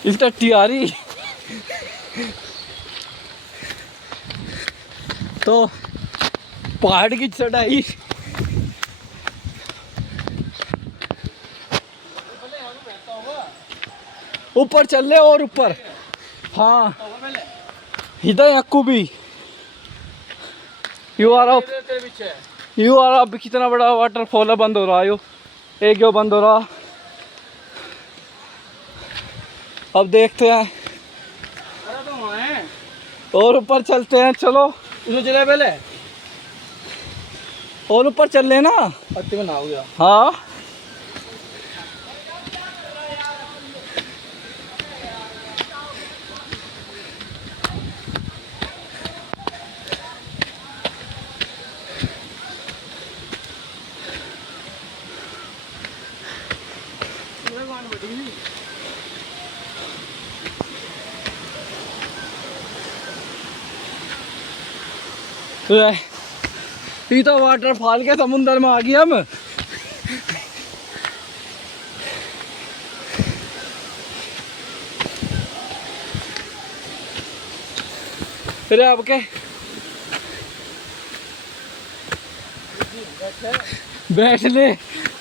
इसका टियारी। तो पहाड़ की चढ़ाई ऊपर चल ले और ऊपर। हाँ इधर अक्कू भी यू आर अब कितना बड़ा वाटरफॉल है, बंद हो रहा है यो, एक यो बंद हो रहा। अब देखते हैं और ऊपर चलते हैं, चलो उसमें चले पहले और ऊपर चल लेना। पत्ती में ना हो गया। हाँ ये तो वाटरफॉल के समुंदर में आ गए हम। फिर अब के बैठ ले।